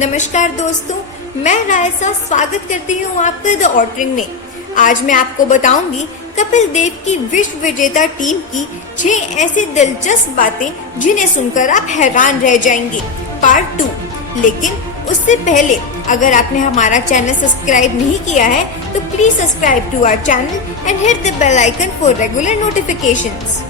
नमस्कार दोस्तों, मैं रायसा स्वागत करती हूँ आपके द ऑटरिंग में। आज मैं आपको बताऊंगी कपिल देव की विश्व विजेता टीम की 6 ऐसी दिलचस्प बातें जिन्हें सुनकर आप हैरान रह जाएंगे, पार्ट 2। लेकिन उससे पहले अगर आपने हमारा चैनल सब्सक्राइब नहीं किया है तो please subscribe to our channel and hit the bell icon for regular notifications.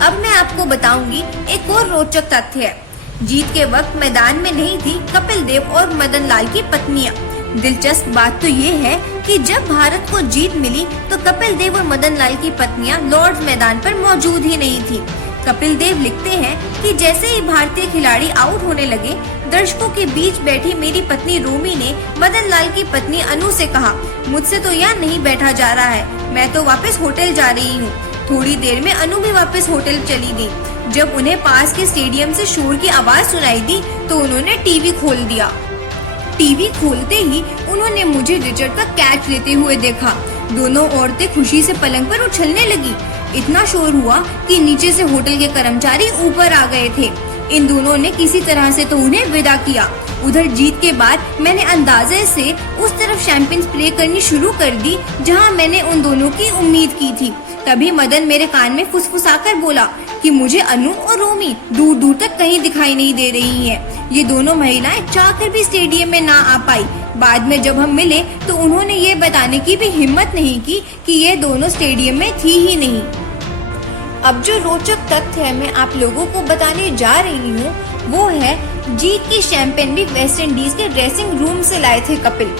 अब मैं आपको बताऊंगी एक और रोचक तथ्य है। जीत के वक्त मैदान में नहीं थी कपिल देव और मदन लाल की पत्नियां। दिलचस्प बात तो ये है कि जब भारत को जीत मिली तो कपिल देव और मदन लाल की पत्नियां लॉर्ड्स मैदान पर मौजूद ही नहीं थी। कपिल देव लिखते हैं कि जैसे ही भारतीय खिलाड़ी आउट होने लगे, दर्शकों के बीच बैठी मेरी पत्नी रोमी ने मदन लाल की पत्नी अनु से कहा, मुझसे तो यहाँ नहीं बैठा जा रहा है, मैं तो वापस होटल जा रही हूँ। थोड़ी देर में अनु भी वापस होटल चली गई। जब उन्हें पास के स्टेडियम से शोर की आवाज सुनाई दी तो उन्होंने टीवी खोल दिया। टीवी खोलते ही उन्होंने मुझे रिचर्ड का कैच लेते हुए देखा। दोनों औरतें खुशी से पलंग पर उछलने लगी। इतना शोर हुआ कि नीचे से होटल के कर्मचारी ऊपर आ गए थे। इन दोनों ने किसी तरह से तो उन्हें विदा किया। उधर जीत के बाद मैंने अंदाजे से उस तरफ शैंपेन स्प्रे करनी शुरू कर दी जहां मैंने उन दोनों की उम्मीद की थी। तभी मदन मेरे कान में फुसफुसाकर बोला कि मुझे अनु और रोमी दूर दूर तक कहीं दिखाई नहीं दे रही हैं। ये दोनों महिलाएं चाहकर भी स्टेडियम में ना आ पाई। बाद में जब हम मिले तो उन्होंने ये बताने की भी हिम्मत नहीं की कि ये दोनों स्टेडियम में थी ही नहीं। अब जो रोचक तथ्य है मैं आप लोगों को बताने जा रही हूँ वो है जीत की शैंपेन भी वेस्ट इंडीज के ड्रेसिंग रूम से लाए थे कपिल।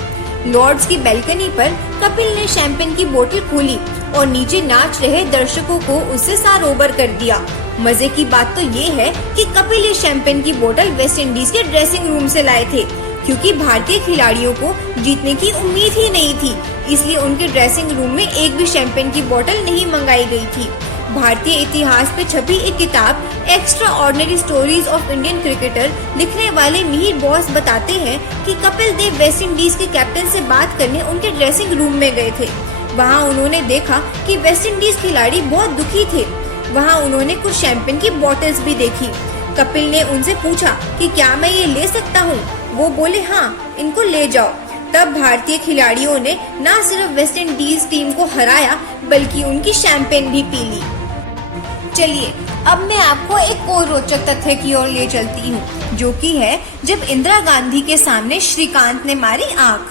लॉर्ड्स की बैल्कनी पर कपिल ने शैंपेन की बोतल खोली और नीचे नाच रहे दर्शकों को उससे सारोबर कर दिया। मजे की बात तो ये है कि कपिल इस शैंपेन की बोतल वेस्ट इंडीज के ड्रेसिंग रूम से लाए थे, क्योंकि भारतीय खिलाड़ियों को जीतने की उम्मीद ही नहीं थी, इसलिए उनके ड्रेसिंग रूम में एक भी शैंपेन की बोतल नहीं मंगाई गई थी। भारतीय इतिहास पे छपी एक किताब extra ordinary stories of Indian cricketer लिखने वाले मिहिर बॉस बताते हैं कि कपिल देव वेस्ट इंडीज के कैप्टन से बात करने उनके ड्रेसिंग रूम में गए थे। वहां उन्होंने देखा कि वेस्ट इंडीज खिलाड़ी बहुत दुखी थे। वहां उन्होंने कुछ शैंपेन की बोतल्स भी देखी। कपिल ने उनसे पूछा कि क्या मैं ये ले सकता हूँ? वो बोले हाँ, इनको ले जाओ। तब भारतीय खिलाड़ियों ने न सिर्फ वेस्ट इंडीज टीम को हराया बल्कि उनकी शैंपेन भी पी ली। चलिए अब मैं आपको एक और रोचक तथ्य की ओर ले चलती हूँ, जो कि है जब इंदिरा गांधी के सामने श्रीकांत ने मारी आंख।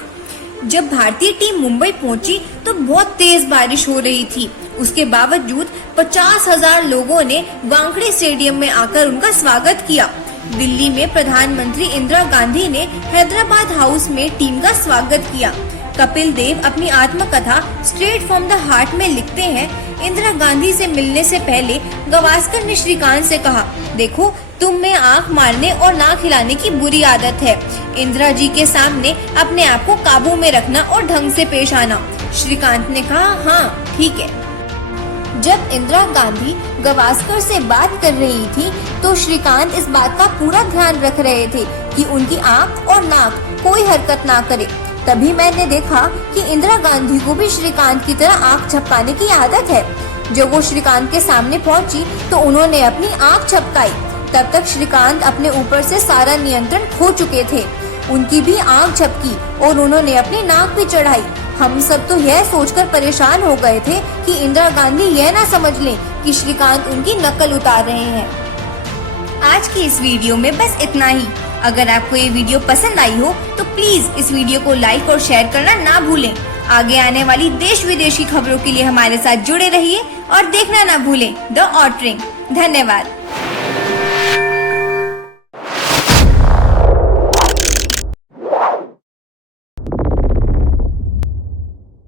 जब भारतीय टीम मुंबई पहुंची तो बहुत तेज बारिश हो रही थी। उसके बावजूद 50,000 लोगों ने वानखेड़े स्टेडियम में आकर उनका स्वागत किया। दिल्ली में प्रधानमंत्री इंदिरा गांधी ने हैदराबाद हाउस में टीम का स्वागत किया। कपिल देव अपनी आत्मकथा स्ट्रेट फ्रॉम द हार्ट में लिखते हैं, इंदिरा गांधी से मिलने से पहले गावस्कर ने श्रीकांत से कहा, देखो तुम में आंख मारने और नाक हिलाने की बुरी आदत है। इंदिरा जी के सामने अपने आप को काबू में रखना और ढंग से पेश आना। श्रीकांत ने कहा, हाँ ठीक है। जब इंदिरा गांधी गावस्कर से बात कर रही थी तो श्रीकांत इस बात का पूरा ध्यान रख रहे थे कि उनकी आंख और नाक कोई हरकत ना करे। तभी मैंने देखा कि इंदिरा गांधी को भी श्रीकांत की तरह आंख झपकाने की आदत है। जब वो श्रीकांत के सामने पहुंची तो उन्होंने अपनी आंख झपकाई। तब तक श्रीकांत अपने ऊपर से सारा नियंत्रण खो चुके थे। उनकी भी आंख झपकी और उन्होंने अपनी नाक भी चढ़ाई। हम सब तो यह सोचकर परेशान हो गए थे कि इंदिरा गांधी यह ना समझ लें कि श्रीकांत उनकी नकल उतार रहे हैं। आज की इस वीडियो में बस इतना ही। अगर आपको ये वीडियो पसंद आई हो तो प्लीज इस वीडियो को लाइक और शेयर करना ना भूलें। आगे आने वाली देश विदेशी खबरों के लिए हमारे साथ जुड़े रहिए और देखना ना भूलें द ऑटरिंग। धन्यवाद।